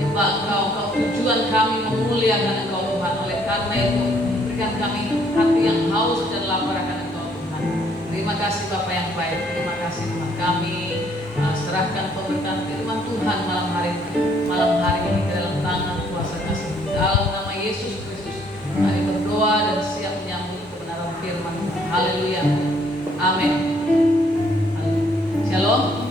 menyembah Engkau. Engkau tujuan kami memuliakan Engkau Tuhan. Oleh karena itu berikan kami hati yang haus dan lapar akan Engkau Tuhan. Terima kasih Bapa yang baik. Terima kasih Tuhan. Kami serahkan pemberitaan firman Tuhan malam hari ini ke dalam tangan kuasa kasih. Dalam nama Yesus Kristus kami berdoa dan siap menyambut kebenaran firman Tuhan. Haleluya. Amin. Shalom.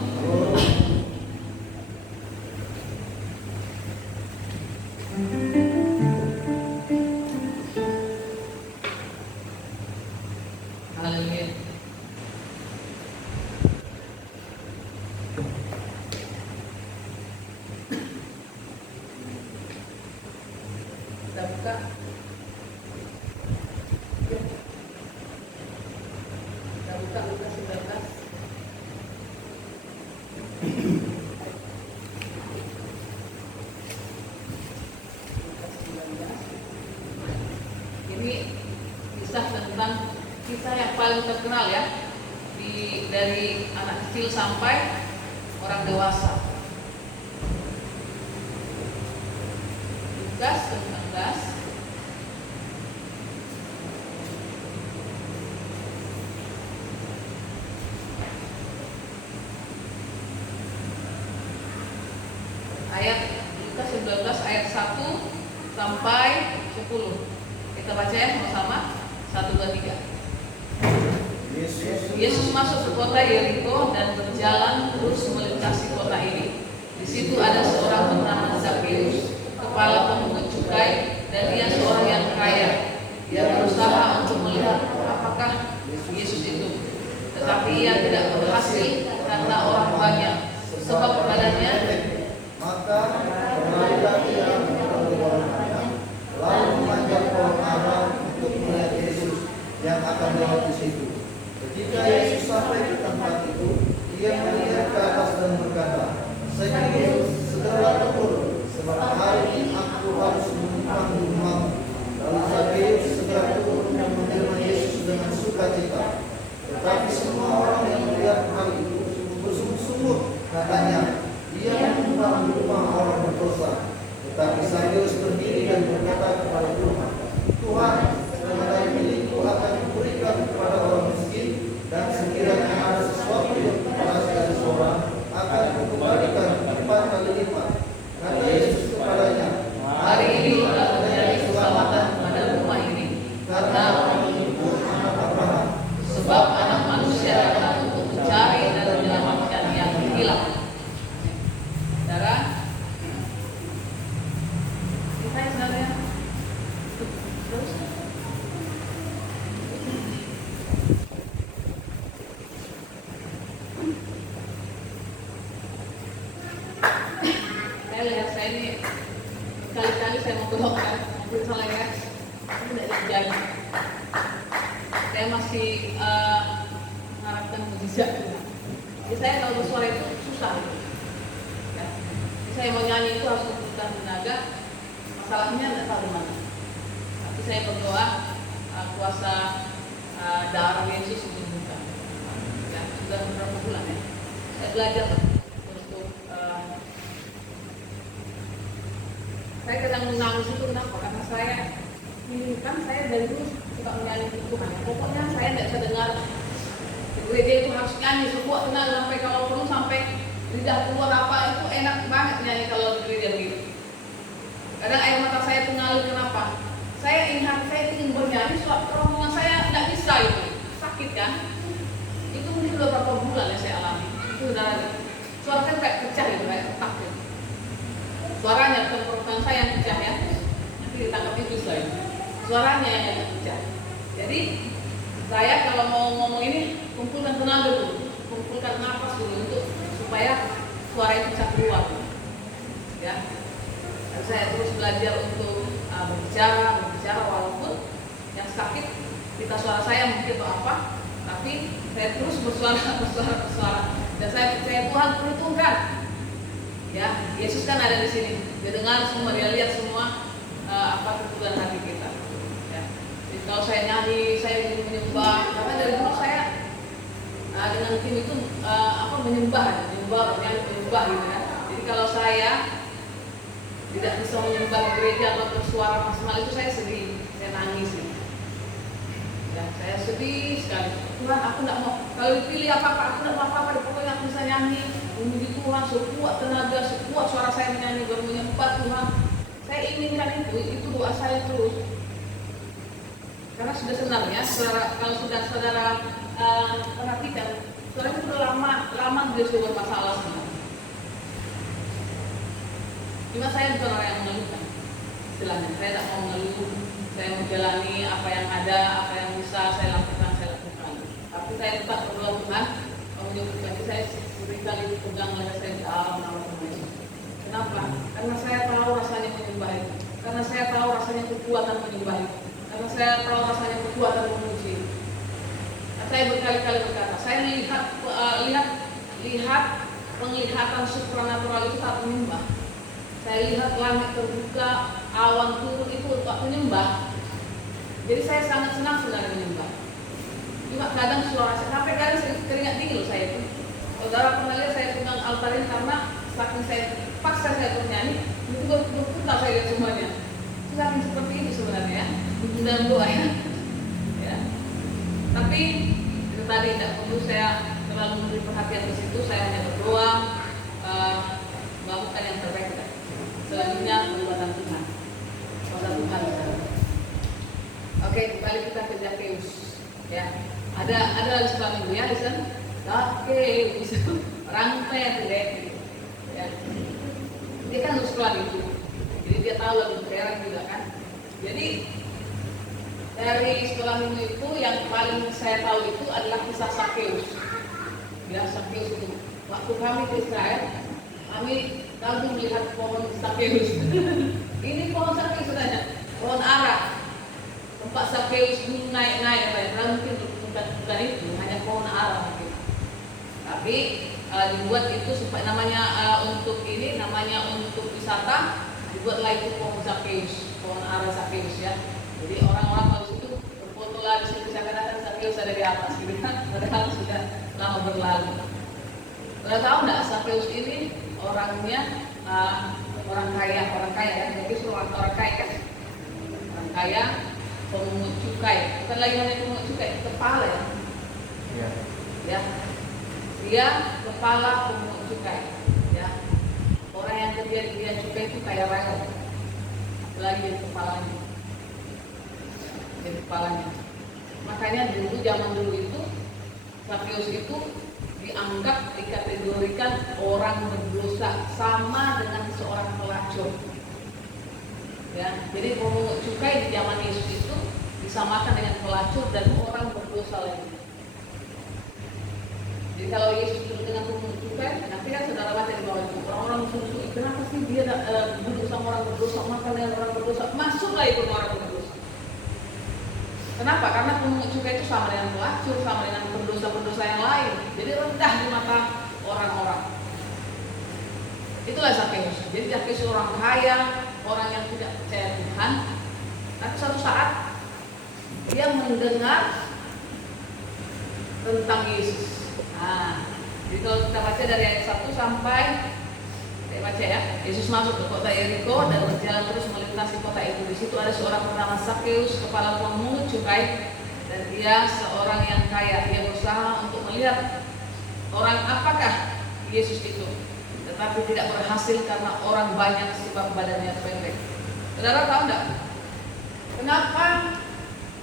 Haleluya. Kita buka. Kita buka Lukas 19. Ini kisah tentang kisah yang paling terkenal ya, dari anak kecil sampai orang dewasa. Lukas 19 Lukas 19 ayat 1 sampai 10. Kita baca ya sama-sama. 1, 2, 3. Yesus masuk ke kota Yeriko dan berjalan terus melintasi kota ini. Di situ ada seorang bernama Zakheus, kepala pemungut cukai, dan ia seorang yang kaya. Dia berusaha untuk melihat apakah Yesus itu, tetapi ia tidak berhasil karena orang banyak, sebab badannya. Maka berlarilah ia lalu memanjat pohon ara untuk melihat Yesus yang akan lewat di situ. Ketika Yesus sampai ke tempat itu, ia melihat ke atas dan berkata, "Zakheus, segera turun, sebab hari ini aku harus menumpang di rumahmu." Lalu Zakheus segera turun dan menerima Yesus dengan sukacita. Tetapi semua orang yang melihat hal itu bersungut-sungut, katanya, "Dia menumpang di rumah orang berdosa." Tetapi Zakheus berdiri dan berkata kepada Tuhan, "Tuhan, setengah milikku akan diberikan kepada orang miskin, dan sekiranya ada sesuatu yang kuperas dari seorang, akan kukembalikan 4 kali lipat." Kata Yesus kepadanya, Hari ini telah terjadi keselamatan pada rumah ini, karena orang ini pun anak Abraham, sebab Anak Manusia datang untuk mencari dan menyelamatkan yang hilang. Saudara, kita sebenarnya terus saya lihat, saya ini kali-kali saya mau belok kan, misalnya kan, tidak terjadi. Saya masih mengharapkan mujizat. Jadi saya kalau bersuara itu susah. Ya. Jadi saya mau nyanyi itu harus membutuhkan tenaga. Masalahnya tidak tahu di mana. Tapi saya berdoa kuasa darah Yesus disembuhkan. Ya, sudah beberapa bulan ya. Saya belajar untuk saya kadang menangis itu kenapa? Karena saya ini kan saya dari dulu suka menyanyi Tuhan. Pokoknya saya tidak bisa dengar di gereja itu harus nyanyi sekuat tenaga sampai kalau perlu sampai lidah keluar apa itu enak banget nyanyi kalau di gereja begitu. Kadang air mata saya tuh ngalir, kenapa? Saya ingin bernyanyi, suatu rombongan saya tidak bisa itu, sakit kan? Itu mungkin sudah berapa bulan ya saya alami. Itu sudah suara saya kayak pecah gitu, kayak retak gitu. Suaranya tenggorokan saya yang pecah ya, nanti ditangkap itu saya. Suaranya yang pecah. Jadi saya kalau mau ngomong ini kumpulkan tenaga dulu, kumpulkan nafas dulu untuk supaya suara itu bisa keluar. Ya, dan saya terus belajar untuk berbicara walaupun yang sakit kita suara saya mungkin atau apa, tapi saya terus bersuara. Dan saya percaya Tuhan perhitungkan. Ya, Yesus kan ada di sini. Dia dengar semua, dia lihat semua apa kebutuhan hati kita. Ya. Jadi kalau saya nyanyi, saya menyembah, karena dari dulu saya dengan tim itu menyembah gitu ya. Jadi kalau saya tidak bisa menyembah di gereja atau bersuara maksimal, itu saya sedih, saya nangis sih. Ya, saya sedih sekali. Tuhan, aku tidak mau, kalau dipilih apa-apa, aku tidak mau apa-apa, pokoknya aku bisa nyanyi, memuji Tuhan, sekuat tenaga, sekuat suara saya menyanyi, baru menyembah Tuhan. Saya inginkan itu doa saya terus. Karena sudah sebenarnya, kalau sudah saudara perhatikan, saudara itu sudah lama dia sudah bermasalah sebenarnya. Cuma saya bukan orang yang mengeluhkan, istilahnya. Saya tidak mau mengeluh, saya menjalani apa yang ada, apa yang bisa saya lakukan. Tapi saya tetap berdoa Tuhan, menyebutkan saya seringkali pegang leher saya dalam nama Tuhan Yesus. Kenapa? Karena saya tahu rasanya menyembah itu. Karena saya tahu rasanya kekuatan menyembah itu. Karena saya tahu rasanya kekuatan memuji. Saya berkali-kali berkata, saya lihat penglihatan supranatural itu saat menyembah. Saya lihat langit terbuka, awan turun itu untuk menyembah. Jadi saya sangat senang sebenarnya menyembah. Cuma kadang suara saya, sampai kadang saya keringat dingin saya itu. Saudara pernah lihat saya pegang altar ini karena saking saya paksa saya bernyanyi, itu berputar saya lihat semuanya. Saking seperti itu sebenarnya, dalam doa ya. Ya. Tapi itu tadi tidak perlu saya terlalu memberi perhatian ke situ. Saya hanya berdoa, melakukan yang terbaik. Selanjutnya perbuatan Tuhan. Kuasa Tuhan. Oke, kembali kita ke Zakheus. Ya, ada lagi sekolah minggu ya, listen. Zakheus, orang kaya tidak. Ya, dia kan harus sekolah itu. Jadi dia tahu lagu keren juga kan. Jadi dari sekolah minggu itu yang paling saya tahu itu adalah kisah Zakheus. Ya, Zakheus itu. Waktu kami ke Israel, kami lalu melihat pohon Zakheus. Ini pohon Zakheus sebenarnya, pohon ara. Tempat Zakheus dulu naik-naik, mungkin bukan itu, hanya pohon ara mungkin. Tapi dibuat itu supaya namanya untuk wisata, dibuatlah itu pohon Zakheus, pohon ara Zakheus ya. Jadi orang-orang kalau situ berfoto lah di situ, saya katakan Zakheus ada di atas gitu kan, padahal sudah lama berlalu. Kalian tahu nggak Zakheus ini orangnya orang kaya ya, jadi orang kaya kan, orang kaya, pemungut cukai, bukan lagi hanya pemungut cukai, kepala ya. Ya, dia kepala pemungut cukai, ya. Orang yang kerja di bea cukai itu kaya raya, apalagi jadi kepalanya. Makanya zaman dulu itu Zakheus itu dianggap, dikategorikan orang berdosa, sama dengan seorang pelacur. Ya, jadi pemungut cukai di zaman Yesus itu disamakan dengan pelacur dan orang berdosa lagi. Jadi kalau Yesus duduk dengan pemungut cukai, nanti kan saudara baca di bawah itu, orang-orang musuh, kenapa sih dia duduk sama orang berdosa, makan dengan orang berdosa, masuklah itu orang berdosa. Kenapa? Karena pemungut cukai itu sama dengan pelacur, sama dengan pendosa-pendosa yang lain. Jadi rendah di mata orang-orang. Itulah Zakheus. Jadi Zakheus orang kaya, orang yang tidak percaya Tuhan. Tapi suatu saat dia mendengar tentang Yesus. Nah, jadi kalau kita baca dari ayat 1 sampai, saya baca ya, Yesus masuk ke kota Yeriko dan berjalan terus melintasi kota itu. Di situ ada seorang bernama Zakheus, kepala pemungut cukai, dan dia seorang yang kaya. Dia berusaha untuk melihat orang apakah Yesus itu, tetapi tidak berhasil karena orang banyak sebab badannya pendek. Saudara tahu enggak? Kenapa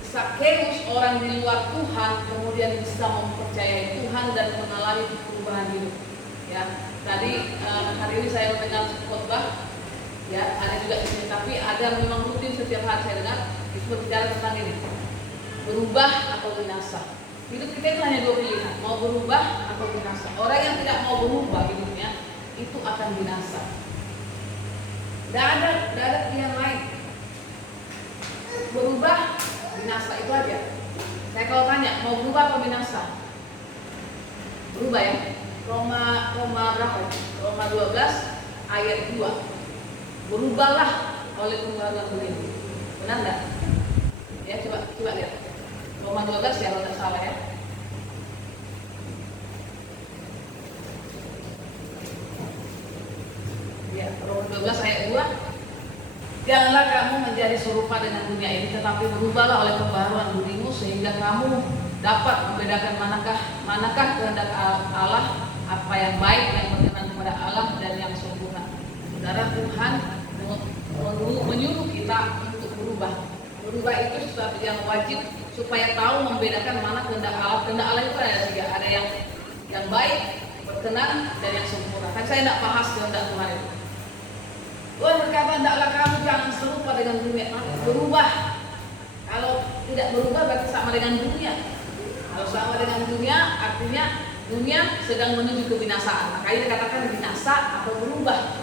Zakheus, orang di luar Tuhan, kemudian bisa mempercayai Tuhan dan mengalami perubahan hidup? Ya, tadi hari ini saya mendengar khotbah, ya ada juga di sini, tapi ada memang rutin setiap hari saya dengar itu berbicara tentang ini, berubah atau binasa. Hidup kita itu hanya dua pilihan, mau berubah atau binasa. Orang yang tidak mau berubah hidupnya itu akan binasa. Tidak ada pilihan lain. Berubah, binasa, itu aja. Saya kalau tanya mau berubah atau binasa, berubah ya. Roma berapa? Roma 12 ayat 2. Berubahlah oleh pembaharuan diri. Benar enggak? Ya, coba lihat. Roma 12 ya, kalau tidak salah ya. Ya, Roma 12 ayat 2. Janganlah kamu menjadi serupa dengan dunia ini, tetapi berubahlah oleh pembaharuan budimu sehingga kamu dapat membedakan manakah kehendak Allah, apa yang baik, yang berkenan kepada Allah dan yang sempurna. Saudara, Tuhan menyuruh kita untuk berubah. Berubah itu sesuatu yang wajib supaya tahu membedakan mana kehendak Allah. Kehendak Allah itu ada tiga, ada yang baik, berkenan, dan yang sempurna. Kan saya tidak bahas kehendak Tuhan itu. Tuhan berkata, hendaklah kamu jangan serupa dengan dunia, berubah. Kalau tidak berubah berarti sama dengan dunia. Kalau sama dengan dunia, artinya dunia sedang menuju kebinasaan. Makanya dikatakan binasa atau berubah.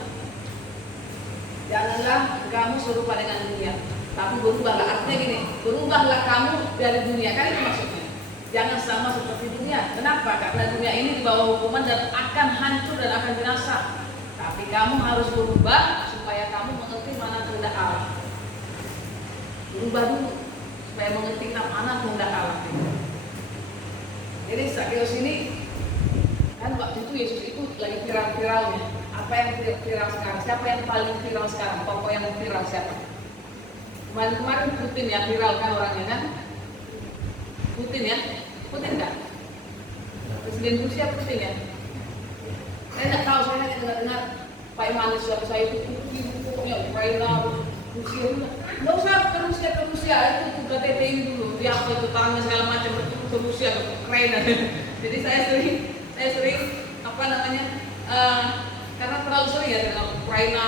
Janganlah kamu serupa dengan dunia, tapi berubahlah. Artinya gini, berubahlah kamu dari dunia. Kan itu maksudnya. Jangan sama seperti dunia. Kenapa? Karena dunia ini di bawah hukuman dan akan hancur dan akan binasa. Tapi kamu harus berubah supaya kamu mengerti mana kehendak Allah. Berubah dulu supaya mengerti mana kehendak Allah. Jadi Zakheus ini kan waktu itu Yesus itu lagi viral-viralnya. Apa yang viral sekarang? Siapa yang paling viral sekarang? Tokoh yang viral siapa? Kemarin Putin ya viral kan orangnya kan? Putin ya? Putin kan? Presiden Rusia Putin ya? Saya nggak tahu, saya hanya dengar Pak Iman suatu saya itu pokoknya Ukraina, Rusia, nggak usah ke Rusia itu ke TTI dulu, dia apa itu tangannya segala macam ke Rusia, ke Ukraina. Jadi saya sering apa namanya karena terlalu sering ya dengan Ukraina,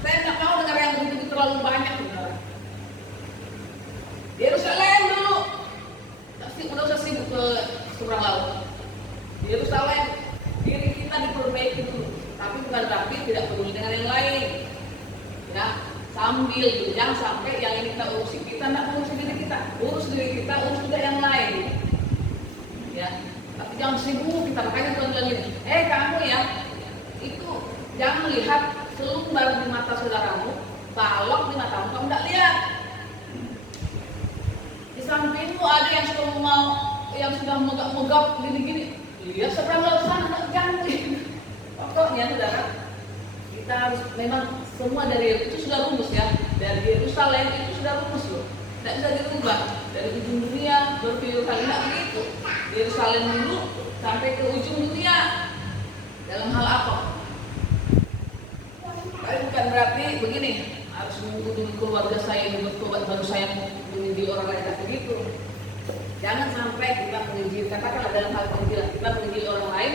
saya nggak mau dengar yang begitu terlalu banyak benar. Yerusalem dulu, udah usah sibuk ke seberang laut. Yerusalem, diri kita diperbaiki dulu, tapi bukan berarti tidak peduli dengan yang lain. Ya, sambil dulu, jangan sampai yang ini kita urusi, kita tidak mengurusi diri kita, urus diri kita, urus juga yang lain. Ya, tapi jangan sibuk kita. Makanya Tuhan bilang gini, kamu ya, itu jangan melihat selumbar di mata saudaramu, balok di matamu, kamu tidak lihat. Di sampingmu ada yang sudah megap gini-gini. Lihat seberang laut sana, jangan. Pokoknya saudara, kita harus memang semua dari itu sudah rumus ya. Dari Yerusalem itu sudah rumus loh. Tidak bisa dirubah. Dari ujung dunia berpikir kali tidak begitu. Yerusalem dulu sampai ke ujung dunia. Dalam hal apa? Tapi bukan berarti begini. Harus menunggu dulu keluarga saya ini bertobat baru saya menjadi orang lain begitu. Jangan sampai kita menginjil, katakanlah dalam hal penginjilan kita menginjil orang lain,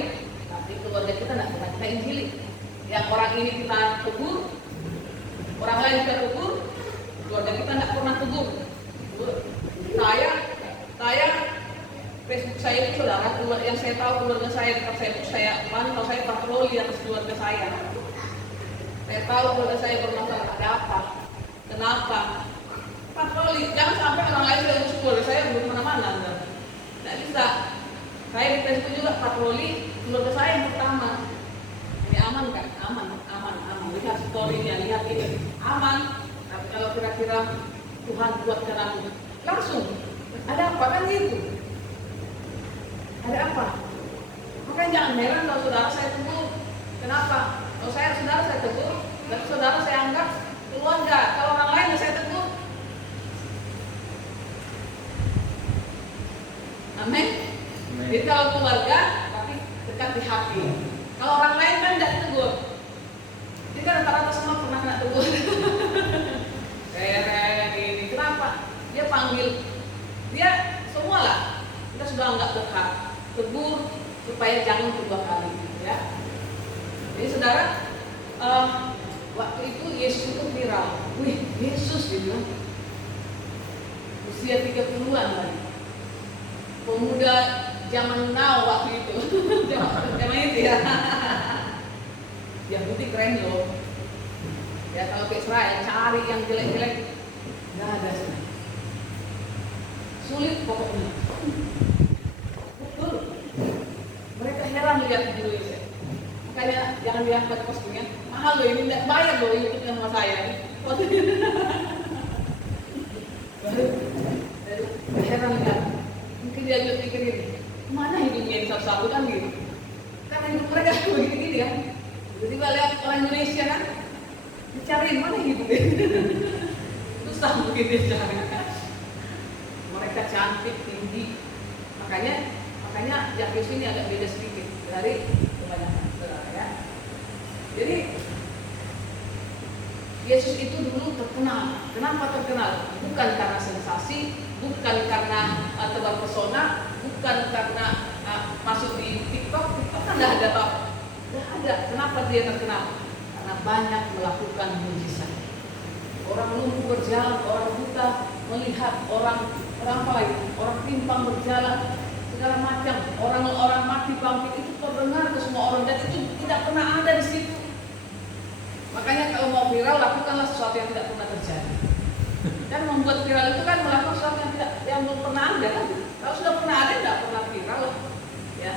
tapi keluarga kita tidak pernah kita injili. Yang orang ini kita tegur, orang lain kita tegur, keluarga kita tidak pernah tegur. Saya Facebook saya itu saudara, yang saya tahu keluarga saya dekat saya itu saya pantau, saya patroli atas keluarga saya. Saya tahu keluarga saya bermasalah, ada apa, kenapa. Patroli, jangan sampai orang lain sudah urus keluarga saya belum mana-mana. Tidak bisa. Saya di Facebook juga patroli keluarga saya yang pertama. Ini aman kan? Aman. Lihat story-nya, lihat ini aman. Tapi kalau kira-kira Tuhan buatkan aku, langsung ada apa kan gitu? Ada apa? Makanya jangan heran kalau saudara saya tegur. Kenapa? Kalau saudara saya tegur, dan saudara saya anggap keluarga. Kalau orang lain saya tegur. Amin. Jadi kalau keluarga, tapi dekat di hati. Kalau orang lain kan tidak tegur. Jadi kan rata-rata semua pernah kena tegur. Kayak ini. Kenapa? Dia panggil, dia semualah. Kita sudah anggap dekat. Tegur supaya jangan kedua kali. Ya. Jadi saudara, waktu itu Yesus itu viral. Wih, Yesus gitu. Usia 30-an lagi. Pemuda zaman now waktu itu. Zaman itu ya. Yang putih keren loh. Ya kalau ke Israel cari yang jelek-jelek nggak ada sih. Sulit pokoknya. Betul. Mereka heran lihat video ini. Makanya jangan lihat pada kostumnya. Mahal loh ini, tidak bayar loh YouTube sama saya. Heran lihat. Mungkin dia juga pikir ini, mana hidupnya yang satu-satu kan gitu. Karena hidup mereka begini-gini kan. Tiba-tiba lihat orang Indonesia kan, dicariin mana hidupnya. susah mungkin dia cari. Mereka cantik, tinggi, makanya Zakheus ini agak beda sedikit dari kebanyakan saudara ya. Jadi Yesus itu dulu terkenal. Kenapa terkenal? Bukan karena sensasi, bukan karena terpesona, bukan karena masuk di TikTok kan nggak ada apa. Nggak ada. Kenapa dia terkenal? Karena banyak melakukan mujizat. Orang lumpuh berjalan, orang buta melihat, orang apa lagi? Orang timpang berjalan, segala macam. Orang mati bangkit itu terdengar ke semua orang dan itu tidak pernah ada di situ. Makanya kalau mau viral, lakukanlah sesuatu yang tidak pernah terjadi. Dan membuat viral itu kan melakukan sesuatu yang belum pernah ada kan? Kalau sudah pernah ada, tidak pernah viral lah. Ya.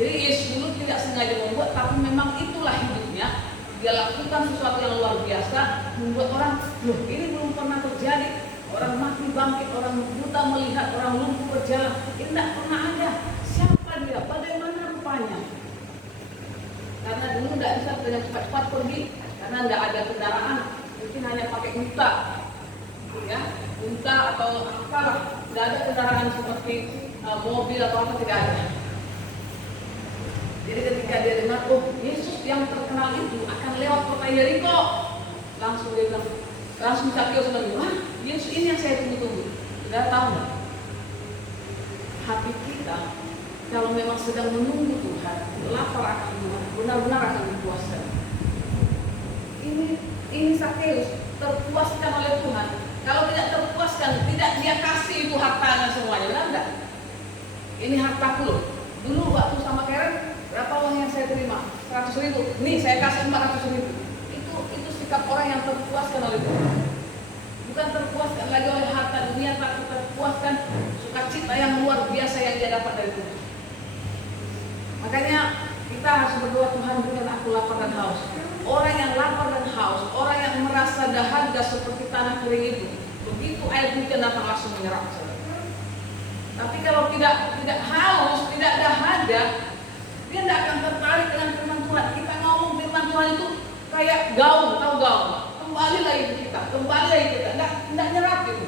Jadi Yesus dulu tidak sengaja membuat, tapi memang itulah hidupnya. Dia lakukan sesuatu yang luar biasa, membuat orang, loh ini belum pernah terjadi. Orang mati bangkit, orang buta melihat, orang lumpuh berjalan. Ini tidak pernah ada. Siapa dia? Bagaimana rupanya? Karena dulu tidak bisa cepat-cepat pergi. Karena tidak ada kendaraan, mungkin hanya pakai unta, ya, unta atau apalah, tidak ada kendaraan seperti mobil atau apa, tidak ada. Jadi ketika dia dengar, oh Yesus yang terkenal itu akan lewat kota Yeriko, langsung dia bilang, langsung Zakheus bilang, wah Yesus ini yang saya tunggu-tunggu. Tidak tahu nggak? Hati kita kalau memang sedang menunggu Tuhan, lapar akan Tuhan, benar-benar akan dipuaskan. Ini Zakheus terpuaskan oleh Tuhan. Kalau tidak terpuaskan, tidak dia kasih itu hartanya semuanya, benar enggak? Ini hartaku loh. Dulu waktu sama Karen, berapa uang yang saya terima? 100.000. Nih saya kasih 400.000. Itu sikap orang yang terpuaskan oleh Tuhan. Bukan terpuaskan lagi oleh harta dunia, tapi terpuaskan sukacita yang luar biasa yang dia dapat dari Tuhan. Makanya kita harus berdoa, Tuhan berikan aku lapar dan haus. Orang yang lapar dan haus, orang yang merasa dahaga seperti tanah kering itu, begitu air hujan datang langsung menyerap. Tapi kalau tidak haus, tidak dahaga, dia tidak akan tertarik dengan firman Tuhan. Kita ngomong firman Tuhan itu kayak gaung, tahu gaung? Kembali lagi kita, tidak nyerap gitu.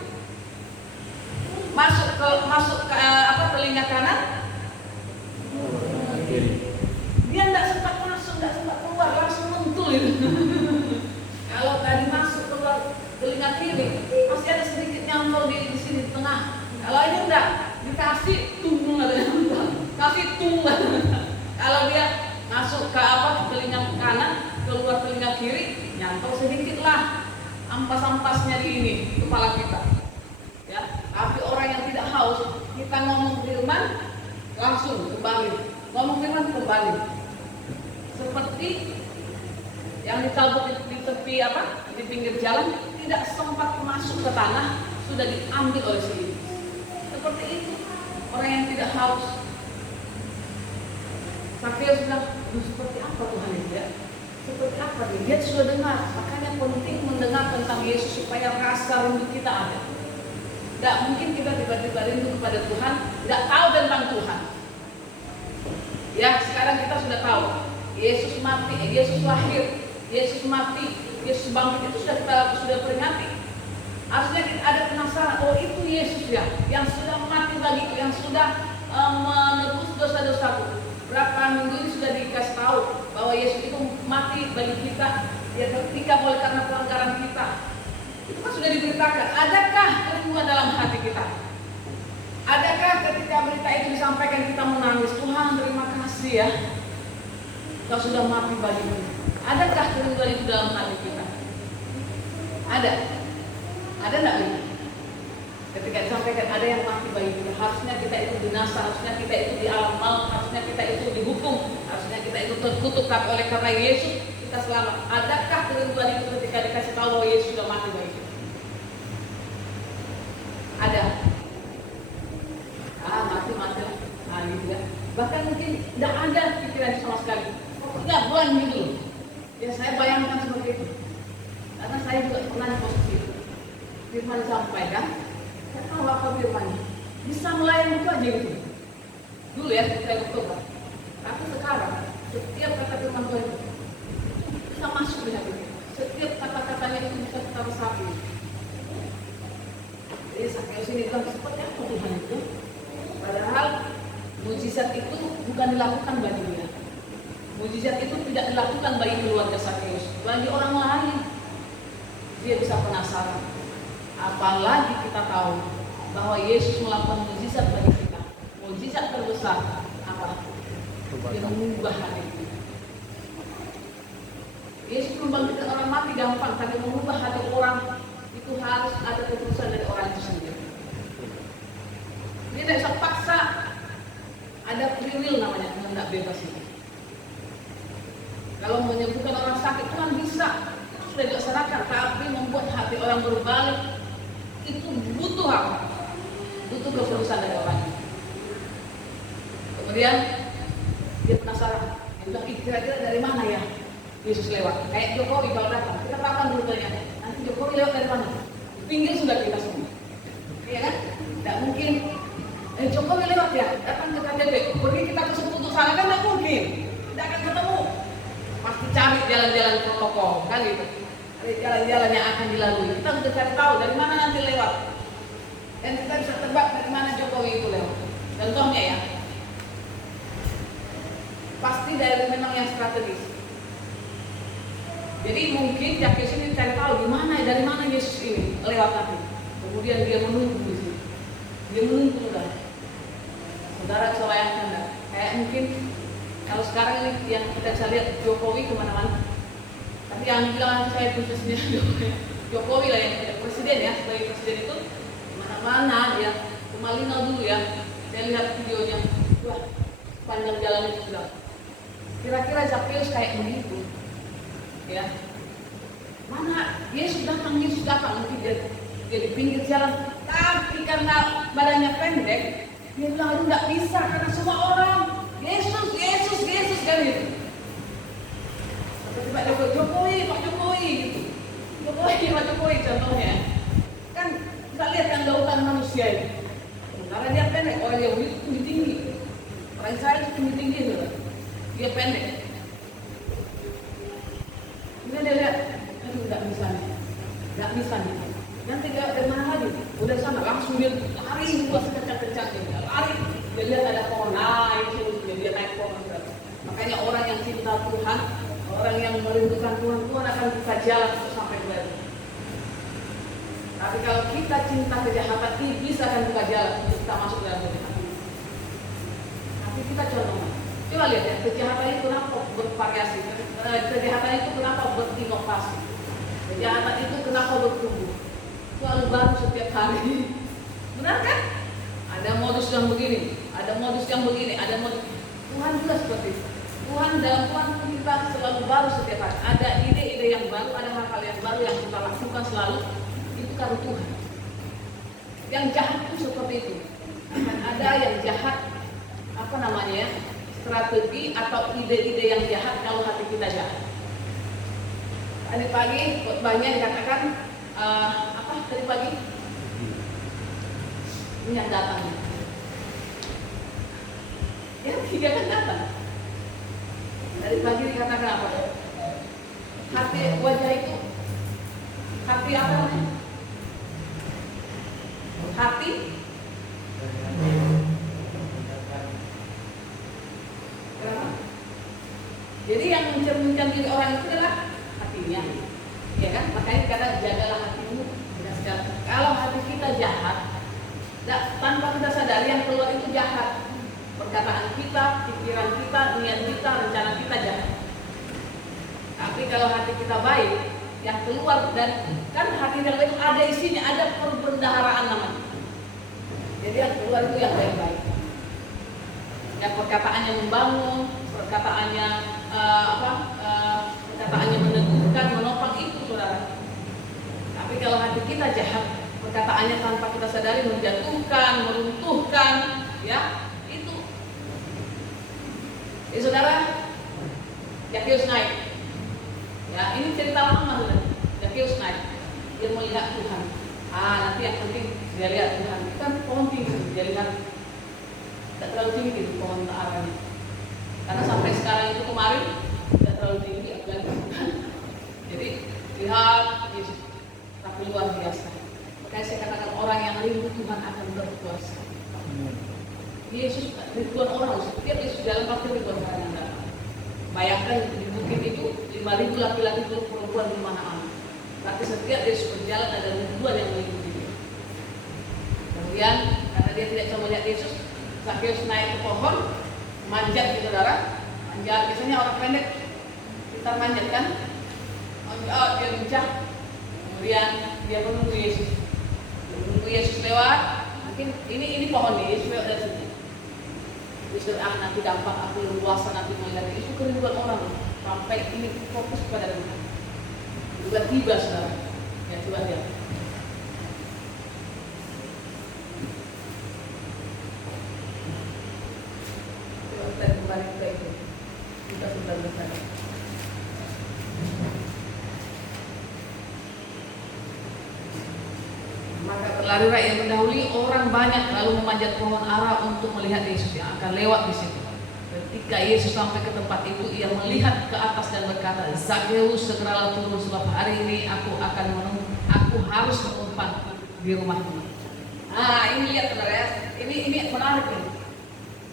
Masuk ke telinga kanan, dia tidak sempat masuk, tidak sempat keluar, langsung mentul itu. Kalau tadi masuk keluar telinga kiri, pasti ada sedikit nyantol di sini di tengah. Kalau ini enggak, dikasih tung kasih tung. Kalau dia masuk ke telinga kanan, keluar telinga kiri, nyantol sedikit lah ampas-ampasnya di ini kepala kita. Ya, tapi orang yang tidak haus, kita ngomong firman langsung kembali, ngomong firman kembali. Seperti yang ditabur di tepi di pinggir jalan, tidak sempat masuk ke tanah, sudah diambil oleh si iblis. Seperti itu orang yang tidak haus. Zakheus bilang, seperti apa Tuhan itu ya? Seperti apa dia? Dia sudah dengar. Makanya penting mendengar tentang Yesus supaya rasa rindu kita ada. Tidak mungkin kita tiba-tiba rindu kepada Tuhan, tidak tahu tentang Tuhan. Ya, sekarang kita sudah tahu. Yesus mati, Yesus lahir, Yesus mati, Yesus bangkit, itu sudah peringati. Harusnya kita ada penasaran, oh itu Yesus ya, yang sudah mati bagiku, yang sudah menebus dosa-dosaku. Berapa minggu ini sudah dikasih tahu bahwa Yesus itu mati bagi kita, dia tertikam oleh karena pelanggaran kita. Itu kan sudah diberitakan. Adakah kerinduan dalam hati kita? Adakah ketika berita itu disampaikan kita menangis, Tuhan terima kasih ya, Kau sudah mati bagimu. Adakah kerinduan itu dalam hati kita? Ada. Ada enggak ini? Ketika disampaikan ada yang mati bagi kita, harusnya kita itu binasa, harusnya kita itu di alam maut, harusnya kita itu dihukum, harusnya kita itu terkutuk, tapi oleh karena Yesus kita selamat. Adakah kerinduan itu ketika dikasih tahu bahwa Yesus sudah mati bagi kita? Ada. Mati lah. Gitu ya. Bahkan mungkin tidak ada pikiran sama sekali. Pokoknya bukan gitu. Ya saya bayangkan seperti itu. Karena saya juga pernah di posisi itu. Firman disampaikan, saya tahu apa firmannya. Bisa melayani itu aja gitu. Dulu ya, saya bertobat. Tapi sekarang, setiap kata firman Tuhan itu bisa masuk di hati kita. Setiap kata-katanya itu bisa kita resapi. Yesus ini bilang seperti apa Tuhan itu? Padahal mujizat itu bukan dilakukan bagi dia. Mujizat itu tidak dilakukan bagi keluarga Sakeus, bagi orang lain. Dia bisa penasaran. Apalagi kita tahu bahwa Yesus melakukan mujizat bagi kita. Mujizat terbesar apa? Dia mengubah hati kita. Yesus membangkitkan orang mati gampang, tapi mengubah hati orang itu harus ada keputusan dari orang itu sendiri. Dia tidak bisa paksa. Ada free will namanya, kehendak bebas itu. Kalau menyembuhkan orang sakit Tuhan bisa, itu sudah dilaksanakan. Tapi membuat hati orang berbalik itu butuh apa? Butuh keputusan dari orang itu. Kemudian dia penasaran. Dia bilang, kira-kira dari mana ya Yesus lewat? Kayak Jokowi kalau datang, kita tahu kan rutenya. Nanti Jokowi lewat dari mana? Di pinggir sudah kita semua. Iya kan? Tidak mungkin. Jokowi lewat ya, datang ke KTP, pergi kita ke Sekutu sana kan tidak mungkin, tidak akan ketemu. Pasti cari jalan-jalan protokol, kan gitu. Ada jalan-jalan yang akan dilalui. Kita sudah cari tahu dari mana nanti lewat, dan kita bisa tebak dari mana Jokowi itu lewat. Contohnya ya, pasti dari memang yang strategis. Jadi mungkin Yesus ini cari tahu dari mana Yesus ini lewat nanti. Kemudian dia menunggu di sini. Dia menunggu udah. Saudara bisa bayangkan enggak? Kayak mungkin kalau sekarang ini yang kita bisa lihat Jokowi kemana-mana. Tapi yang bilang saya khususnya Jokowi lah yang presiden ya, sebagai presiden itu kemana-mana dia. Ke Malino dulu ya. Saya lihat videonya. Wah, panjang jalan itu sudah. Kira-kira Zakeus kayak begitu. Ya. Mana Yesus datang mungkin dia di pinggir jalan, tapi karena badannya pendek, dia bilang aduh nggak bisa karena semua orang Yesus kan gitu. Seperti Pak Jokowi gitu. Pak Jokowi contohnya, kan kita lihat yang dautan manusia ini, karena dia pendek, dia itu tinggi, orang saya itu tinggi gitu, dia pendek. Kemudian dia lihat, aduh nggak bisa nih. Nanti dari mana lagi? Udah sana langsung dia lari buat sekencang-kencangnya, lari. Dia lihat ada pohon naik, dia naik pohon. Makanya orang yang cinta Tuhan, orang yang merindukan Tuhan akan buka jalan untuk sampai ke. Tapi kalau kita cinta kejahatan, iblis akan buka jalan untuk kita masuk dalam kejahatan. Tapi kita coba lihat ya, kejahatan itu kenapa bervariasi, kejahatan itu kenapa berinovasi, kejahatan itu kenapa bertumbuh. Selalu baru setiap hari. Benar kan? Ada modus yang begini, ada modus yang begini, ada modus. Tuhan juga seperti itu. Tuhan dalam Tuhan kita selalu baru setiap hari. Ada ide-ide yang baru, ada hal-hal yang baru yang kita lakukan selalu. Itu karena Tuhan. Yang jahat itu seperti itu. Akan ada yang jahat, strategi atau ide-ide yang jahat kalau hati kita jahat. Tadi pagi khotbahnya dikatakan tadi pagi ini yang datang. Yang tiga kan datang. Dari pagi dikatakan apa? Hati wajah itu hati apa namanya? Hati jadi yang mencerminkan diri orang itu adalah hatinya, ya kan? Makanya kata jagalah hatimu. Kalau hati kita jahat, tanpa kita sadari yang keluar itu jahat. Perkataan kita, pikiran kita, niat kita, rencana kita jahat. Tapi kalau hati kita baik, yang keluar dan kan hati yang baik ada isinya, ada perbendaharaan namanya. Jadi yang keluar itu yang baik-baik. Yang perkataannya membangun, perkataannya perkataannya meneguhkan, menopang itu saudara. Tapi kalau hati kita jahat, perkataannya tanpa kita sadari menjatuhkan, meruntuhkan, ya itu. Jadi saudara, Zakeus naik. Ya ini cerita lama saudara. Zakeus naik, dia melihat Tuhan. Nanti yang penting dia lihat Tuhan. Kan pohon tinggi, dia lihat. Tidak terlalu tinggi di pohon arahnya. Karena sampai sekarang itu kemarin tidak terlalu tinggi apalagi. Jadi lihat Yesus, tapi luar biasa. Makanya saya katakan orang yang rindu Tuhan berkuasa. Yesus ribuan orang, setiap Yesus jalan pasti ribuan orang yang datang. Bayangkan di bukit itu 5.000 laki-laki perempuan di mana-mana. Tapi setiap Yesus berjalan ada ribuan yang mengikuti dia. Kemudian karena dia tidak bisa melihat Yesus, Zakheus naik ke pohon, manjat di saudara. Manjat, biasanya orang pendek kita manjat kan? Manjat, dia lincah. Kemudian dia menunggu Yesus. Menunggu Yesus lewat. Mungkin ini pohon nih, Yesus lewat dari sini. Yesus nanti gampang aku leluasa nanti melihat Yesus keribuan orang sampai ini fokus pada Tuhan. Juga tiba saudara. Ya coba lihat. Coba kita kembali ke itu. Kita sudah selesai. Maka berlarilah yang mendahului orang banyak lalu memanjat pohon ara untuk melihat Yesus yang akan lewat di situ. Ketika Yesus sampai ke tempat itu, ia melihat ke atas dan berkata, Zakheus, segeralah turun sebab hari ini aku harus menumpang di rumahmu. Nah, ini lihat saudara ya, ini menarik nih.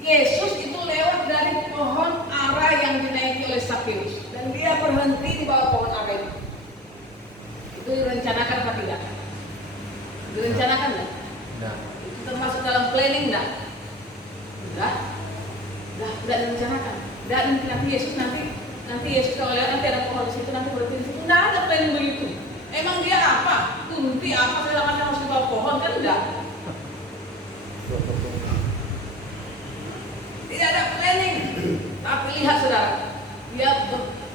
Yesus itu lewat dari pohon ara yang dinaiki oleh Zakheus dan dia berhenti di bawah pohon ara itu. Itu direncanakan apa tidak? Direncanakan enggak? Enggak. Itu termasuk dalam planning enggak? Enggak. Enggak direncanakan. Enggak nanti Yesus kalau lihat nanti ada pohon di situ nanti berhenti di situ. Enggak ada planning begitu. Emang dia apa? Kunti apa segala macam harus di bawah pohon kan enggak? Tidak ada planning. Tapi lihat saudara, dia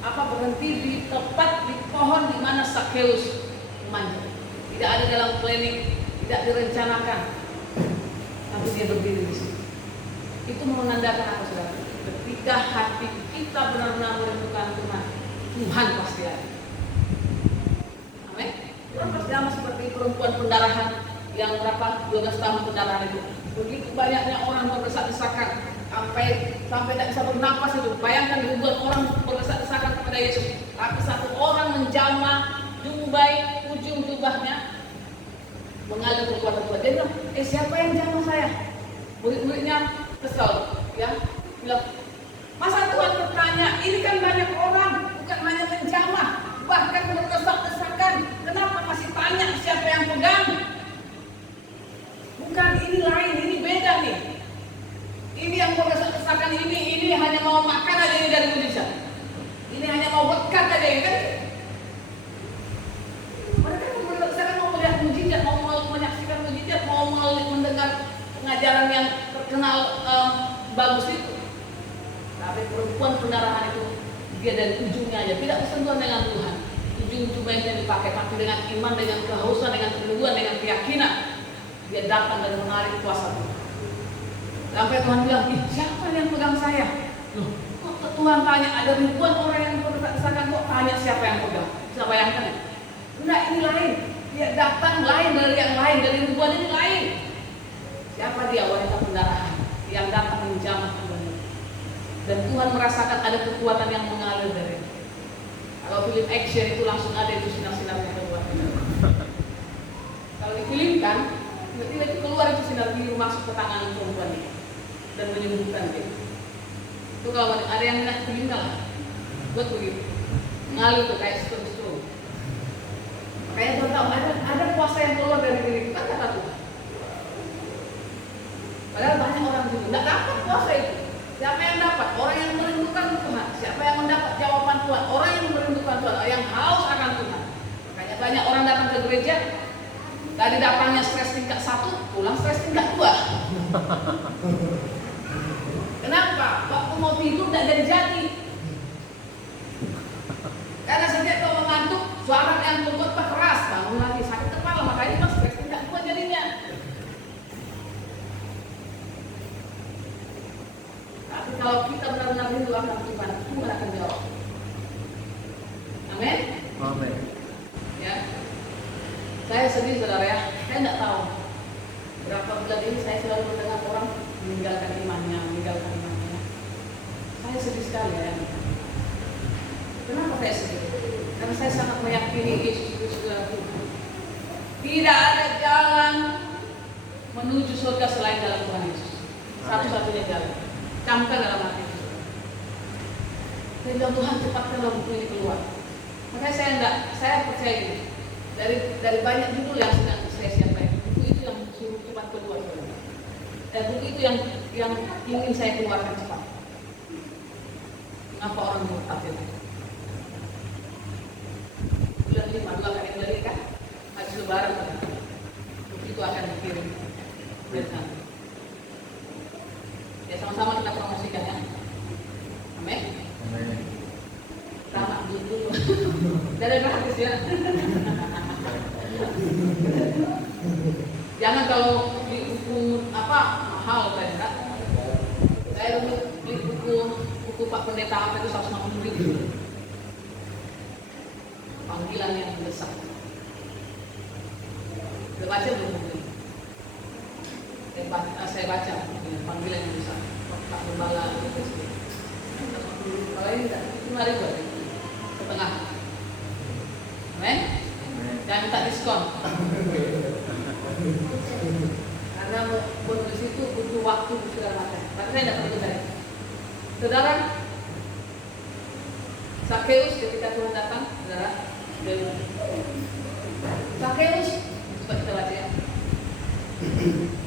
berhenti di tepat di pohon di mana Zakheus manjat. Tidak ada dalam planning, tidak direncanakan, tapi dia berdiri di situ. Itu menandakan apa saudara? Ketika hati kita benar-benar merindukan Tuhan, Tuhan pasti ada. Amin. Tuhan pasti sama seperti perempuan pendarahan yang berapa 12 tahun pendarahan itu. Begitu banyaknya orang berdesak-desakan sampai tidak bisa bernapas itu. Bayangkan ribuan orang berdesak-desakan kepada Yesus, tapi satu orang menjamah jumbai ujung jubahnya mengalir kekuatan Tuhan. Dia bilang, siapa yang jamah saya? Murid-muridnya kesal, ya. Bilang, masa Tuhan bertanya, ini kan banyak orang, bukan hanya menjamah, bahkan berdesak-desakan. Kenapa masih tanya siapa yang pegang? Bukan, ini lain, ini beda nih. Ini yang berdesak-desakan ini hanya mau makan aja ini dari mujizat. Ini hanya mau berkat aja ya kan? Mujizat, mau menyaksikan mujizat, mau mendengar pengajaran yang terkenal bagus itu. Tapi perempuan pendarahan itu dia dari ujungnya aja tidak bersentuhan dengan Tuhan. Ujung yang dipakai, tapi dengan iman, dengan kehausan, dengan keteguhan, dengan keyakinan dia datang dan menarik kuasa Tuhan. Sampai Tuhan bilang, siapa yang pegang saya? Loh, kok Tuhan tanya ada ribuan orang yang berdesak-desakan, kok tanya siapa yang pegang? Bisa bayangkan? Enggak, ini lain. Dia datang lain dari yang lain, dari ribuan ini lain. Siapa dia? Wanita pendarahan yang datang menjamah Tuhan. Dan Tuhan merasakan ada kekuatan yang mengalir dari itu. Kalau film action itu langsung ada itu sinar-sinarnya kekuatan. Kalau difilmkan, tiba-tiba itu keluar itu sinar biru masuk ke tangan perempuan ini dan menyembuhkan dia. Itu kalau ada yang minat filmkan lah, buat begitu, ngalir tuh kayak strum-strum. Makanya Tuhan tahu ada kuasa yang keluar dari diri kita, kata Tuhan. Padahal banyak orang juga nggak dapat kuasa itu. Siapa yang dapat? Orang yang merindukan Tuhan. Siapa yang mendapat jawaban Tuhan? Orang yang merindukan Tuhan, yang haus akan Tuhan. Makanya banyak orang datang ke gereja, tadi datangnya stres tingkat 1, pulang stres tingkat 2. Kenapa? Waktu mau tidur nggak jadi. Karena setiap kau mengantuk, suara yang mengkhotbah keras, bangun lagi sakit kepala, makanya pas stres tingkat 2 jadinya. Tapi kalau kita benar-benar rindu akan Tuhan, Tuhan akan jawab. Amin. Amin. Ya. Saya sedih saudara ya, saya tidak tahu berapa bulan ini saya selalu mendengar orang meninggalkan imannya. Saya sedih sekali ya. Kenapa saya sedih? Karena saya sangat meyakini Yesus itu adalah Tuhan. Tidak ada jalan menuju surga selain dalam Tuhan Yesus. Satu-satunya jalan. Camkan dalam hati. Dan bilang, Tuhan cepatkanlah buku ini keluar. Makanya saya percaya ini. Dari banyak judul yang sedang saya siapkan, buku itu yang suruh cepat keluar. Dan buku itu yang ingin saya keluarkan cepat. Mengapa orang murtad itu? Bulan 5, 2 kali dari kan? Habis lebaran kan? Buku itu akan dikirim. Ya sama-sama kita promosikan ya. Amin. Ramah dulu. Dari gratis ya. Jangan kalau beli buku mahal kan? Saya beli buku Pak Pendeta apa itu 150.000. Panggilan yang besar. Udah baca belum buku? Saya baca panggilan yang besar. Pak Gembala itu. Kalau ini enggak, 5.000 setengah. Amin. Jangan minta diskon. Karena bonus itu butuh waktu segala macam. Tapi saya dapat itu dari saudara. Sakeus ketika Tuhan datang, saudara. Sakeus, coba kita baca ya.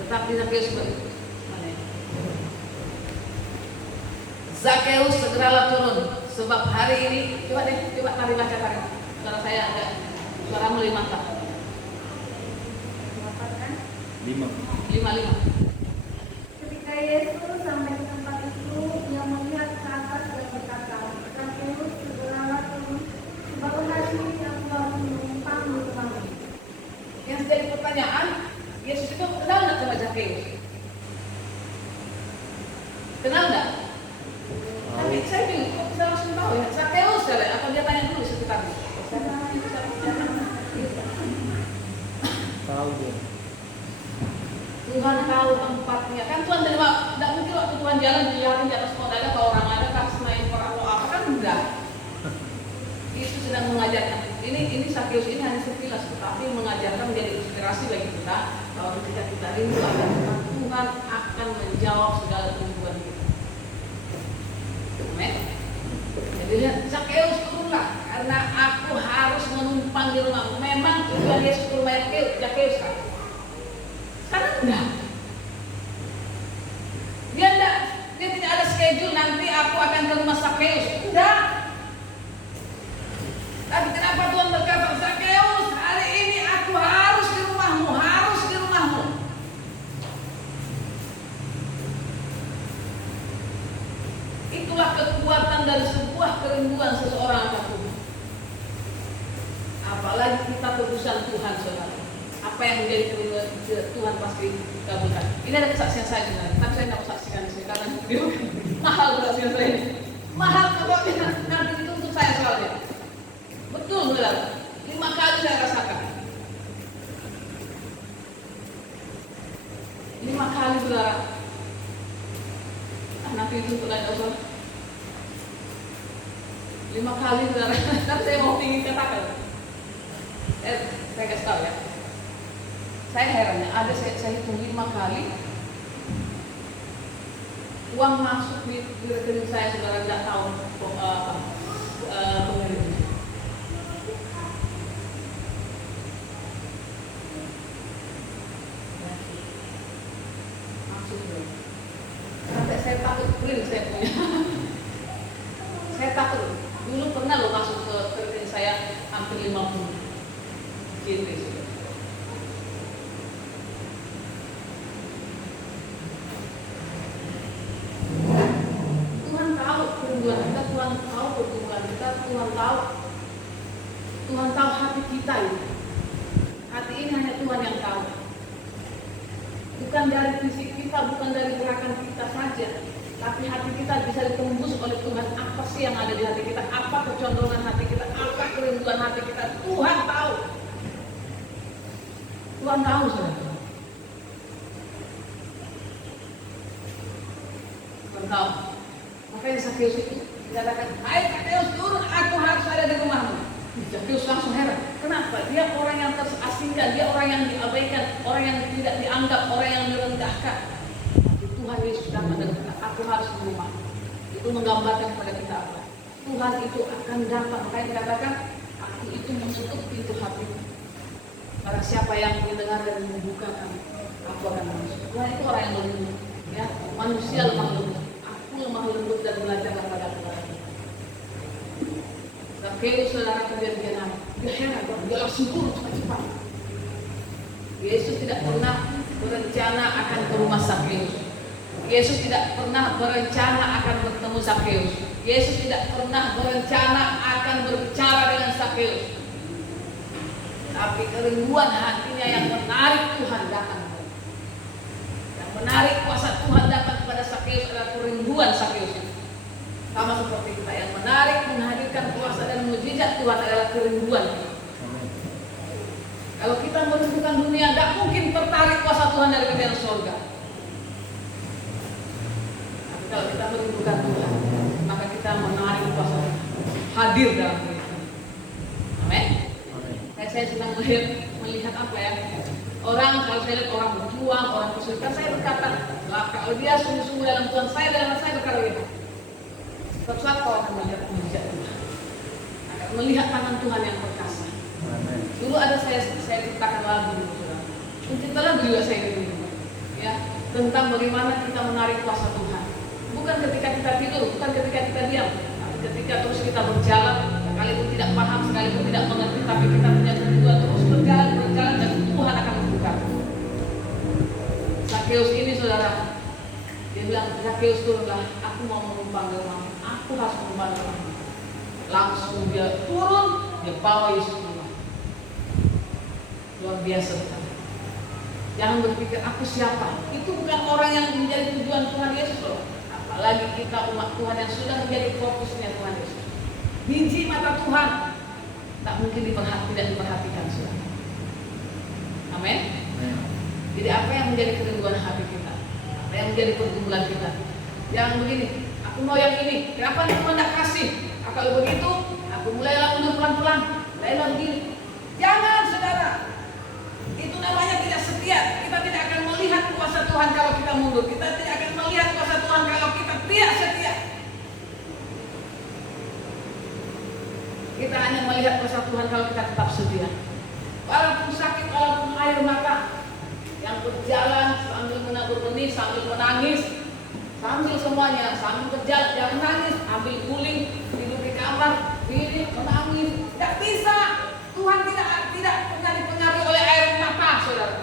Tetap di Sakeus berikut. Sakeus segeralah turun, sebab hari ini coba mari baca tadi. Suara saya agak suaramu 5 mantap. 5. Ketika Yesus sampai ke tempat itu, ia melihat ke atas dan berkata, Sakeus, segeralah turun, sebab hari ini aku baru menumpang di rumahmu. Yang jadi pertanyaan, Yesus itu kenal nggak sama Sakeus? Kenal nggak? Tapi saya bingung, kok bisa langsung tahu ya? Sakeus ya, atau dia tanya dulu sekitarnya? Tahu dia. Tuhan tahu tempatnya. Kan Tuhan tidak mungkin waktu Tuhan jalan dilihatin di atas pohon ada kalau orang ada kasih main orang apa kan enggak. Itu sedang mengajarkan. Ini Sakeus ini hanya sekilas, tetapi mengajarkan menjadi inspirasi bagi kita bahwa ketika kita rindu akan Tuhan akan menjawab segala kebutuhan kita. Amin. Jadi lihat, Sakeus turunlah karena aku harus menumpang di rumahmu. Memang tujuan Yesus ke rumah Sakeus kan? Karena enggak. Dia tidak ada schedule nanti aku akan ke rumah Sakeus. Enggak. Tapi kenapa Tuhan berkata, Sakeus, hari ini aku harus di rumahmu, harus di rumahmu. Itulah kekuatan dari sebuah kerinduan seseorang akan Tuhan. Apalagi kita tebusan Tuhan, saudara. Apa yang menjadi kerinduan Tuhan pasti kabulkan. Ini ada kesaksian saya sebenarnya, tapi saya tidak mau saksikan di sini karena mahal kesaksian saya ini. Mahal pokoknya, nanti itu untuk saya soalnya. Betul, saudara. 5 kali saya rasakan. 5 kali, saudara. Nanti itu untuk lain usah. 5 kali, saudara. Tapi saya mau ingin katakan. Saya kasih tahu ya. Saya herannya, saya hitung 5 kali uang masuk di rekening saya, saudara nggak tahu pengerimnya. Masuk dulu. Sampai saya takut print saya punya. Saya takut. Dulu pernah loh masuk ke rekening saya hampir 50 JT. Tuhan kita, Tuhan tahu pergumulan kita, Tuhan tahu hati kita ini. Hati ini hanya Tuhan yang tahu. Bukan dari fisik kita, bukan dari gerakan kita saja, tapi hati kita bisa ditembus oleh Tuhan. Apa sih yang ada di hati kita? Apa kecondongan hati kita? Apa kerinduan hati kita? Tuhan tahu. Tuhan tahu, saudara. Tuhan tahu. Makanya Sakeus itu dikatakan, ayo Sakeus turun, aku harus ada di rumahmu. Zakheus langsung heran. Kenapa? Dia orang yang terasingkan, dia orang yang diabaikan, orang yang tidak dianggap, orang yang direndahkan. Tapi Tuhan Yesus datang dan berkata, aku harus menerima. Itu menggambarkan kepada kita apa? Tuhan itu akan datang. Makanya dikatakan, aku itu menutup pintu hatimu. Barang siapa yang mendengar dan membukakan, aku akan masuk. Tuhan itu orang yang lembut, ya. Manusia lemah lembut. Aku lemah lembut dan belajar kepada Tuhan. Zakheus saudara kemudian dia naik. Dia heran, dia langsung turun cepat-cepat. Yesus tidak pernah berencana akan ke rumah Zakheus. Yesus tidak pernah berencana akan bertemu Zakheus. Yesus tidak pernah berencana akan berbicara dengan Zakheus. Tapi kerinduan hatinya yang menarik Tuhan datang. Yang menarik kuasa Tuhan datang kepada Zakheus adalah kerinduan Zakheus. Sama seperti kita, yang menarik menghadirkan kuasa dan mujizat Tuhan adalah kerinduan. Kalau kita merindukan dunia, tidak mungkin tertarik kuasa Tuhan dari kerajaan surga. Tapi kalau kita merindukan Tuhan, maka kita menarik kuasa Tuhan hadir dalam diri kita. Amin. Saya sedang melihat apa ya? Orang, kalau saya lihat orang berjuang, orang kesulitan, saya berkata, kalau dia sungguh-sungguh dalam Tuhan, dalam saya berkata gitu. Suatu saat kau akan melihat mujizat Tuhan, akan melihat tangan Tuhan yang perkasa. Amen. Dulu ada saya ciptakan lagu dulu, saudara. Pencipta lagu juga saya ini, ya, tentang bagaimana kita menarik kuasa Tuhan. Bukan ketika kita tidur, bukan ketika kita diam, tapi ketika terus kita berjalan, sekalipun tidak paham, sekalipun tidak mengerti, tapi kita punya kerinduan terus berjalan dan Tuhan akan membuka. Zakheus ini, saudara, dia bilang, Zakheus turunlah, aku mau menumpang di rumah. Aku harus membantu. Langsung dia turun, dia bawa Yesus keluar. Luar biasa. Jangan berpikir aku siapa. Itu bukan orang yang menjadi tujuan Tuhan Yesus loh. Apalagi kita umat Tuhan yang sudah menjadi fokusnya Tuhan Yesus. Biji mata Tuhan tak mungkin tidak diperhatikan. Amin. Jadi apa yang menjadi kerinduan hati kita? Apa yang menjadi pergumulan kita? Jangan begini. Aku mau yang ini, kenapa Tuhan tidak kasih? Kalau begitu, aku mulailah mundur pelan-pelan. Mulailah begini. Jangan, saudara. Itu namanya tidak setia. Kita tidak akan melihat kuasa Tuhan kalau kita mundur. Kita tidak akan melihat kuasa Tuhan kalau kita tidak setia. Kita hanya melihat kuasa Tuhan kalau kita tetap setia. Walaupun sakit, walaupun air mata, yang berjalan sambil menabur benih, sambil menangis, sambil semuanya, sambil berjalan, jangan nangis, ambil guling, tidur di kamar, diri menangis, tidak bisa. Tuhan tidak pernah dipengaruhi oleh air mata, saudara.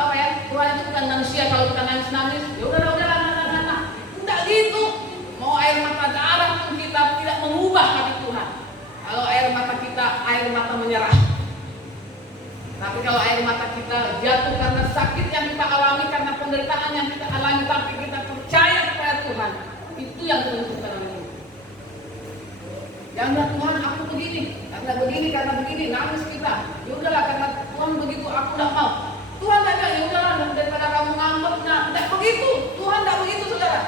Apa ya? Tuhan itu bukan manusia kalau kita nangis, ya udahlah, tidak gitu. Mau air mata darah pun kita tidak mengubah hati Tuhan. Kalau air mata kita, air mata menyerah. Tapi kalau air mata kita jatuh karena sakit yang kita alami, karena penderitaan yang kita alami, tapi kita percaya kepada Tuhan, itu yang menentukan oleh Tuhan. Jangan Tuhan aku begini, karena begini, nangis kita. Ya udahlah, karena Tuhan begitu, aku tidak mau. Tuhan tidak bilang, ya udahlah, daripada kamu ngambek, tidak begitu. Tuhan tidak begitu, saudara.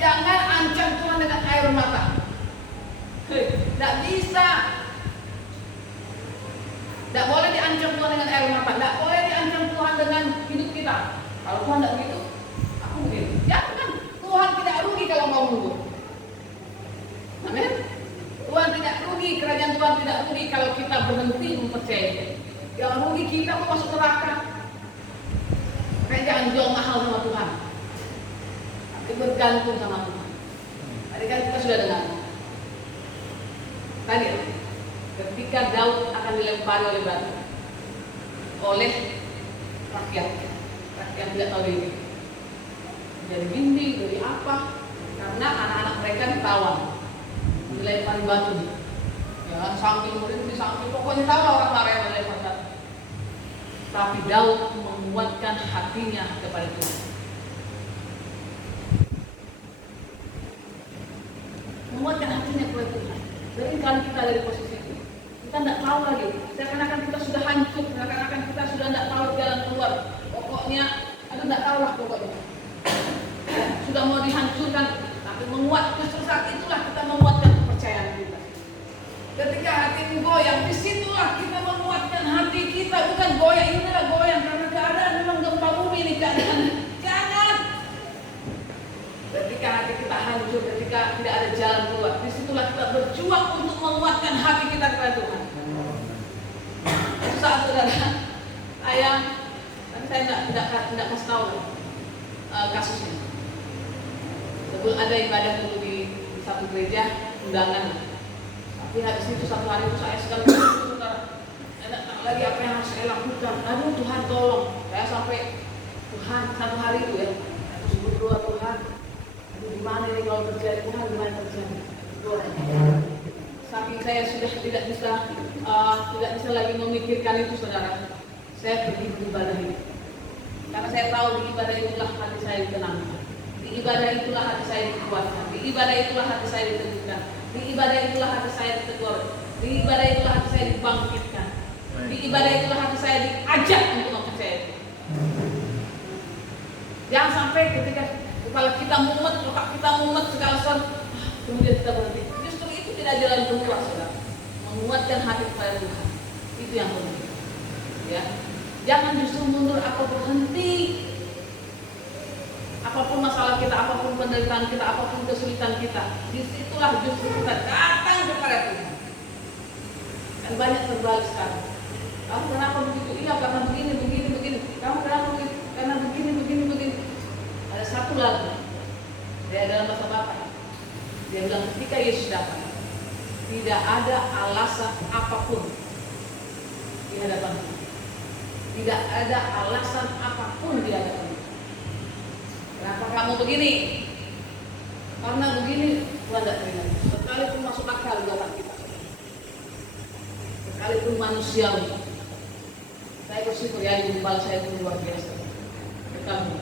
Jangan ancam Tuhan dengan air mata. Tidak bisa. Tidak boleh diancam Tuhan dengan air mata. Tidak boleh diancam Tuhan dengan hidup kita. Kalau Tuhan tidak begitu, aku begini. Jangan. Tuhan tidak rugi kalau mau mundur. Amin. Tuhan tidak rugi, kerajaan Tuhan tidak rugi kalau kita berhenti mempercayai. Yang rugi kita mau masuk neraka. Makanya jangan jual mahal sama Tuhan. Tapi bergantung sama Tuhan. Tadi kan kita sudah dengar. Tadi ketika Daud akan dilempari oleh batu oleh rakyat tidak tahu ini dari bimbing, dari apa, karena anak-anak mereka ditawan dilempari batu, ya sambil merintih, sambil pokoknya tahu orang marah yang dilempari batu. Tapi Daud menguatkan hatinya kepada Tuhan, menguatkan hatinya kepada Tuhan. Dari kali kita dari posisi itu, kita tidak tahu lagi. Seakan-akan kita sudah hancur, seakan-akan kita sudah tidak tahu jalan keluar. Pokoknya, tidak tahu lah pokoknya. Sudah mau dihancurkan, tapi menguat. Justru saat itulah kita menguat semakin goyang. Disitulah kita menguatkan hati kita, bukan goyang. Inilah goyang karena keadaan memang gempa bumi ini keadaan. Jangan. Ketika hati kita hancur, ketika tidak ada jalan keluar, disitulah kita berjuang untuk menguatkan hati kita kepada Tuhan. Itu saat saudara, tapi saya tidak kasih tahu kasusnya. Sebelum ada ibadah dulu di satu gereja undangan. Tapi habis itu satu hari itu saya sekali saudara, tidak tahu lagi apa yang harus saya lakukan. Aduh Tuhan tolong. Saya sampai Tuhan satu hari itu ya, terus berdoa Tuhan. Aduh gimana ini kalau terjadi Tuhan, gimana terjadi? Doa. Saking saya sudah tidak bisa lagi memikirkan itu saudara. Saya pergi beribadah ini. Karena saya tahu di ibadah itulah hati saya ditenangkan. Di ibadah itulah hati saya dikuatkan. Di ibadah itulah hati saya diteguhkan. Di ibadah itulah hati saya ditegur. Di ibadah itulah hati saya dibangkitkan. Di ibadah itulah hati saya diajak untuk mempercayai. Jangan sampai ketika kalau kita mumet segala sesuatu, kemudian kita berhenti. Justru itu tidak jalan keluar, saudara. Menguatkan hati kepada Tuhan. Itu yang penting. Ya. Jangan justru mundur atau berhenti. Apapun masalah kita, apapun penderitaan kita, apapun kesulitan kita, disitulah justru kita datang kepada Tuhan. Dan banyak terbalik sekarang. Kamu kenapa begitu? Iya karena begini. Kamu kenapa begitu? Karena begini. Ada satu lagu dari dalam bahasa Bapak. Dia bilang ketika Yesus datang, tidak ada alasan apapun di hadapan Tuhan. Tidak ada alasan apapun di hadapan Tuhan. Kenapa kamu begini? Karena begini, Tuhan tidak terima. Sekalipun masuk akal buatan kita, sekalipun manusiawi. Saya bersyukur ya, gembala saya itu luar biasa. Kamu.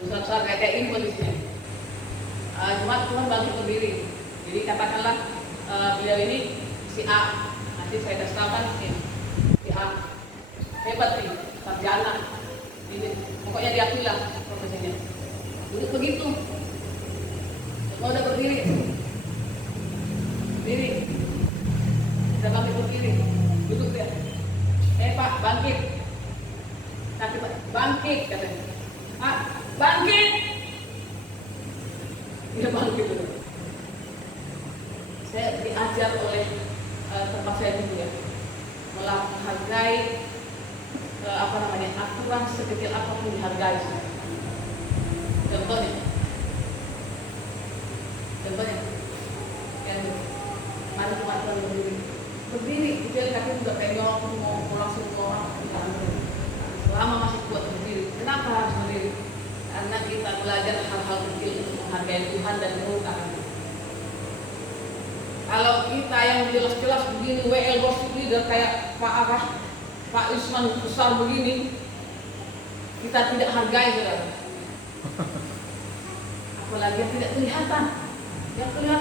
Besar-besar kayak ini kondisinya. Cuma Tuhan bantu berdiri. Jadi katakanlah beliau ini si A. Nanti saya kasih tahu kan ini si A. Hebat nih, sarjana. Ini pokoknya diakui lah profesinya. Duduk begitu. Semua udah berdiri. Berdiri. Sudah bangkit berdiri. Duduk dia. Pak, bangkit. Bangkit katanya. Pak, bangkit. Dia bangkit dulu. Saya diajar oleh tempat saya dulu ya, menghargai aturan sekecil apapun dihargai. Contohnya, yang mana kematian berdiri, jalan kaki juga pegang, mau langsung ke orang. Selama masih kuat berdiri, kenapa harus berdiri? Karena kita belajar hal-hal kecil untuk menghargai Tuhan dan melukakan. Kalau kita yang jelas-jelas begini, WL Worship Leader kayak Pak Isman besar begini, kita tidak hargai saudara. Apalagi yang tidak kelihatan. Yang kelihatan